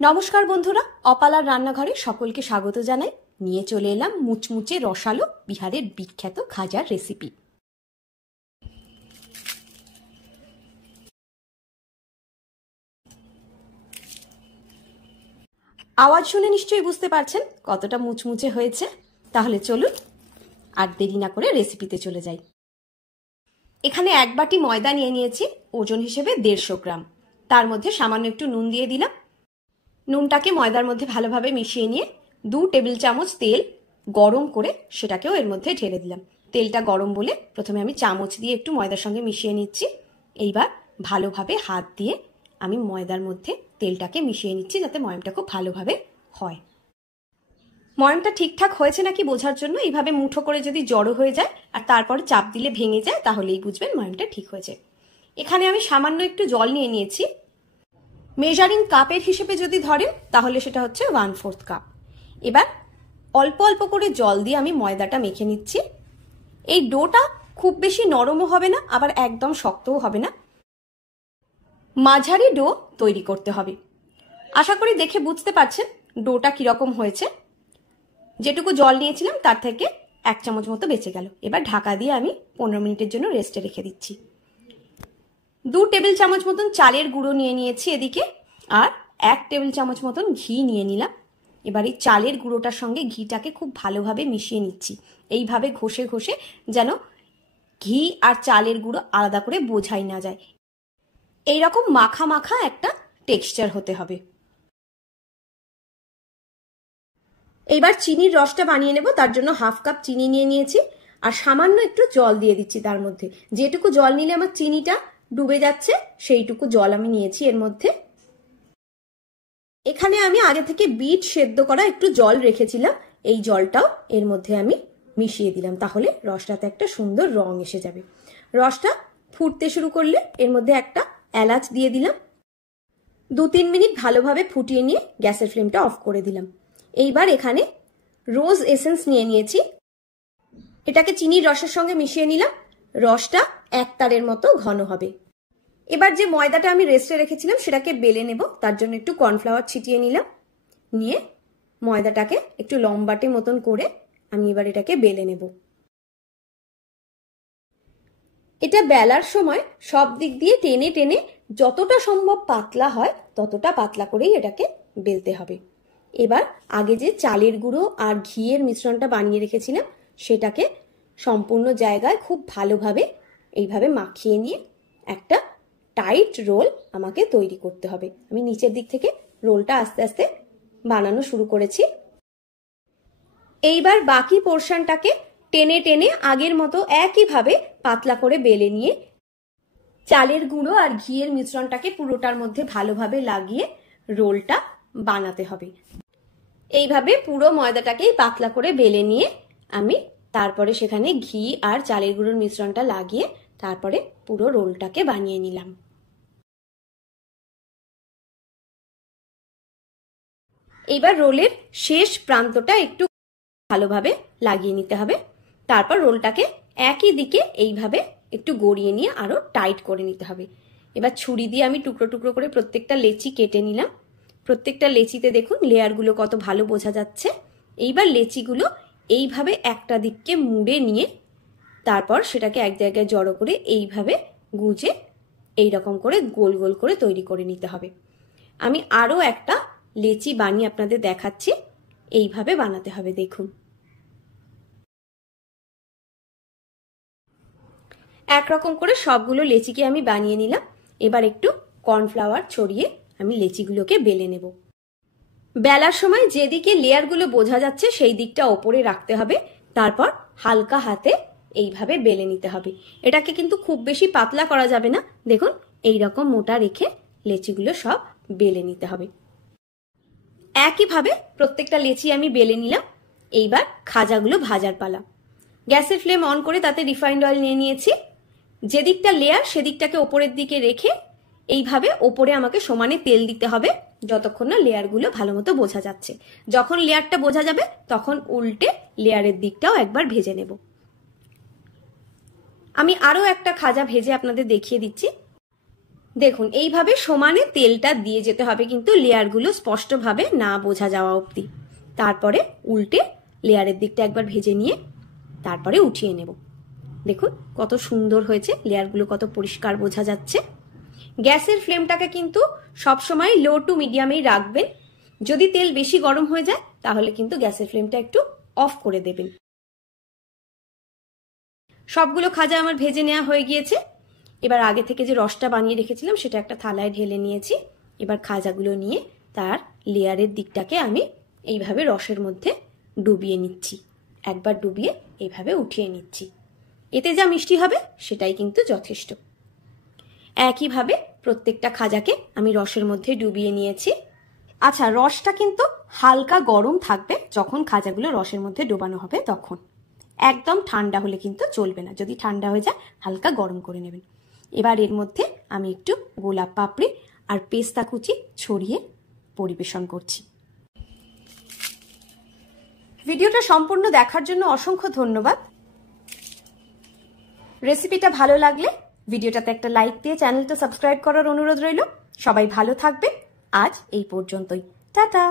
নমস্কার বন্ধুরা, অপালার রান্নাঘরে সকলকে স্বাগত জানাই। নিয়ে চলে এলাম মুচমুচে রসালো বিহারের বিখ্যাত খাজার রেসিপি। আওয়াজ শুনে নিশ্চয়ই বুঝতে পারছেন কতটা মুচমুচে হয়েছে। তাহলে চলুন আর দেরি না করে রেসিপিতে চলে যাই। এখানে এক বাটি ময়দা নিয়ে নিয়েছি, ওজন হিসেবে 150 গ্রাম। তার মধ্যে সামান্য একটু নুন দিয়ে দিলাম। নুনটাকে ময়দার মধ্যে ভালোভাবে মিশিয়ে নিয়ে 2 টেবিল চামচ তেল গরম করে সেটাকেও এর মধ্যে ঢেলে দিলাম। তেলটা গরম বলে প্রথমে আমি চামচ দিয়ে একটু ময়দার সঙ্গে মিশিয়ে নিচ্ছি। এইবার ভালোভাবে হাত দিয়ে আমি ময়দার মধ্যে তেলটাকে মিশিয়ে নিচ্ছি, যাতে ময়মটা খুব ভালোভাবে হয়। ময়মটা ঠিকঠাক হয়েছে নাকি বোঝার জন্য এইভাবে মুঠো করে যদি জড়ো হয়ে যায় আর তারপর চাপ দিলে ভেঙে যায়, তাহলেই বুঝবেন ময়মটা ঠিক হয়েছে। এখানে আমি সামান্য একটু জল নিয়ে নিয়েছি। মেজারিং কাপের হিসেবে যদি ধরেন তাহলে সেটা হচ্ছে 1/4 কাপ। এবার অল্প অল্প করে জল দিয়ে আমি ময়দাটা মেখে নিচ্ছি। এই ডোটা খুব বেশি নরমও হবে না, আবার একদম শক্তও হবে না, মাঝারি ডো তৈরি করতে হবে। আশা করি দেখে বুঝতে পারছেন ডোটা কিরকম হয়েছে। যেটুকু জল নিয়েছিলাম তার থেকে 1 চামচ মতো বেঁচে গেল। এবার ঢাকা দিয়ে আমি 15 মিনিটের জন্য রেস্টে রেখে দিচ্ছি। 2 টেবিল চামচ মতন চালের গুঁড়ো নিয়ে নিয়েছি এদিকে, আর 1 টেবিল চামচ মতন ঘি নিয়ে নিলাম। এবার এই চালের গুঁড়োটার সঙ্গে ঘিটাকে খুব ভালোভাবে মিশিয়ে নিচ্ছি, এইভাবে ঘষে ঘষে, যেন ঘি আর চালের গুঁড়ো আলাদা করে বোঝাই না যায়। এইরকম মাখা মাখা একটা টেক্সচার হতে হবে। এইবার চিনির রসটা বানিয়ে নেব। তার জন্য 1/2 কাপ চিনি নিয়ে নিয়েছি, আর সামান্য একটু জল দিয়ে দিচ্ছি তার মধ্যে। যেটুকু জল নিলে আমার চিনিটা ডুবে যাচ্ছে সেইটুকু জল আমি নিয়েছি এর মধ্যে। এখানে আমি আগে থেকে বিট সেদ্ধ করা একটু জল রেখেছিলাম, এই জলটাও এর মধ্যে আমি মিশিয়ে দিলাম, তাহলে রসটাতে একটা সুন্দর রং এসে যাবে। রসটা ফুটতে শুরু করলে এর মধ্যে একটা এলাচ দিয়ে দিলাম। 2-3 মিনিট ভালোভাবে ফুটিয়ে নিয়ে গ্যাসের ফ্লেমটা অফ করে দিলাম। এইবার এখানে রোজ এসেন্স নিয়ে নিয়েছি, এটাকে চিনির রসের সঙ্গে মিশিয়ে নিলাম। রসটা একতারের মতো ঘন হবে। এবার যে ময়দাটা আমি রেস্টে রেখেছিলাম সেটাকে বেলে নেব। তার জন্য একটু কর্নফ্লাওয়ার ছিটিয়ে নিলাম, নিয়ে ময়দাটাকে একটু লম্বাটে মতন করে আমি এবার এটাকে বেলে নেব। এটা বেলার সময় সব দিক দিয়ে টেনে টেনে যতটা সম্ভব পাতলা হয় ততটা পাতলা করেই এটাকে বেলতে হবে। এবার আগে যে চালের গুঁড়ো আর ঘিয়ের মিশ্রণটা বানিয়ে রেখেছিলাম সেটাকে সম্পূর্ণ জায়গায় খুব ভালোভাবে এইভাবে মাখিয়ে নিয়ে একটা টাইট রোল আমাকে তৈরি করতে হবে। আমি নিচের দিক থেকে রোলটা আস্তে আস্তে বানানো শুরু করেছি। এইবার বাকি পোর্শনটাকে টেনে টেনে আগের মতো একইভাবে পাতলা করে বেলে নিয়ে চালের গুঁড়ো আর ঘিয়ের মিশ্রণটাকে পুরোটার মধ্যে ভালোভাবে লাগিয়ে রোলটা বানাতে হবে। এইভাবে পুরো ময়দাটাকেই পাতলা করে বেলে নিয়ে আমি তারপরে সেখানে ঘি আর চালের গুঁড়োর মিশ্রণটা লাগিয়ে তারপরে পুরো রোলটাকে বানিয়ে নিলাম। এইবার রোলের শেষ প্রান্তটা একটু ভালোভাবে লাগিয়ে নিতে হবে। তারপর রোলটাকে একই দিকে এইভাবে একটু গড়িয়ে নিয়ে আরো টাইট করে নিতে হবে। এবার ছুরি দিয়ে আমি টুকরো টুকরো করে প্রত্যেকটা লেচি কেটে নিলাম। প্রত্যেকটা লেচিতে দেখুন লেয়ারগুলো কত ভালো বোঝা যাচ্ছে। এইবার লেচিগুলো এইভাবে একটা দিককে মুড়ে নিয়ে তারপর সেটাকে এক জায়গায় জড়ো করে এইভাবে গুজে এইরকম করে গোল গোল করে তৈরি করে নিতে হবে। আমি আরো একটা লেচি বানিয়ে আপনাদের দেখাচ্ছি, এইভাবে বানাতে হবে। দেখুন, একরকম করে সবগুলো লেচিকে আমি বানিয়ে নিলাম। এবার একটু কর্নফ্লাওয়ার ছড়িয়ে আমি লেচিগুলোকে বেলে নেব। বেলার সময় যেদিকে লেয়ারগুলো বোঝা যাচ্ছে সেই দিকটা ওপরে রাখতে হবে, তারপর হালকা হাতে এইভাবে বেলে নিতে হবে। এটাকে কিন্তু খুব বেশি পাতলা করা যাবে না। দেখুন, এইরকম মোটা রেখে লেচিগুলো সব বেলে নিতে হবে। একইভাবে প্রত্যেকটা লেচি আমি বেলে নিলাম। এইবার খাজাগুলো ভাজার পালা। গ্যাসের ফ্লেম অন করে তাতে রিফাইন্ড অয়েল নিয়ে নিয়েছি। যেদিকটা লেয়ার সেদিকটাকে ওপরের দিকে রেখে এইভাবে ওপরে আমাকে সমানে তেল দিতে হবে যতক্ষণ না লেয়ারগুলো ভালো মতো বোঝা যাচ্ছে। যখন লেয়ারটা বোঝা যাবে তখন উল্টে লেয়ারের দিকটাও একবার ভেজে নেব। আমি আরো একটা খাজা ভেজে আপনাদের দেখিয়ে দিচ্ছি। দেখুন এইভাবে সমানে তেলটা দিয়ে যেতে হবে, কিন্তু লেয়ারগুলো স্পষ্টভাবে না বোঝা যাওয়া অবধি। তারপরে উল্টে লেয়ারের দিকটা একবার ভেজে নিয়ে তারপরে উঠিয়ে নেব। দেখুন কত সুন্দর হয়েছে, লেয়ারগুলো কত পরিষ্কার বোঝা যাচ্ছে। গ্যাসের ফ্লেমটাকে কিন্তু সবসময় লো টু মিডিয়ামেই রাখবেন। যদি তেল বেশি গরম হয়ে যায় তাহলে কিন্তু গ্যাসের ফ্লেমটা একটু অফ করে দেবেন। সবগুলো খাজা আমার ভেজে নেওয়া হয়ে গিয়েছে। এবার আগে থেকে যে রসটা বানিয়ে রেখেছিলাম সেটা একটা থালায় ঢেলে নিয়েছি। এবার খাজাগুলো নিয়ে তার লেয়ারের দিকটাকে আমি এইভাবে রসের মধ্যে ডুবিয়ে নিচ্ছি। একবার ডুবিয়ে এইভাবে উঠিয়ে নিচ্ছি। এতে যা মিষ্টি হবে সেটাই কিন্তু যথেষ্ট। একইভাবে প্রত্যেকটা খাজাকে আমি রসের মধ্যে ডুবিয়ে নিয়েছি। আচ্ছা, রসটা কিন্তু হালকা গরম থাকবে যখন খাজাগুলো রসের মধ্যে ডোবানো হবে তখন। একদম ঠান্ডা হলে কিন্তু চলবে না, যদি ঠান্ডা হয়ে যায় হালকা গরম করে নেবেন। এবার এর মধ্যে আমি একটু গোলাপ পাপড়ি আর পেস্তা কুচি ছড়িয়ে পরিবেশন করছি। ভিডিওটা সম্পূর্ণ দেখার জন্য অসংখ্য ধন্যবাদ। রেসিপিটা ভালো লাগলে ভিডিওটাতে একটা লাইক দিয়ে চ্যানেলটা সাবস্ক্রাইব করার অনুরোধ রইল। সবাই ভালো থাকবে। আজ এই পর্যন্তই। টাটা।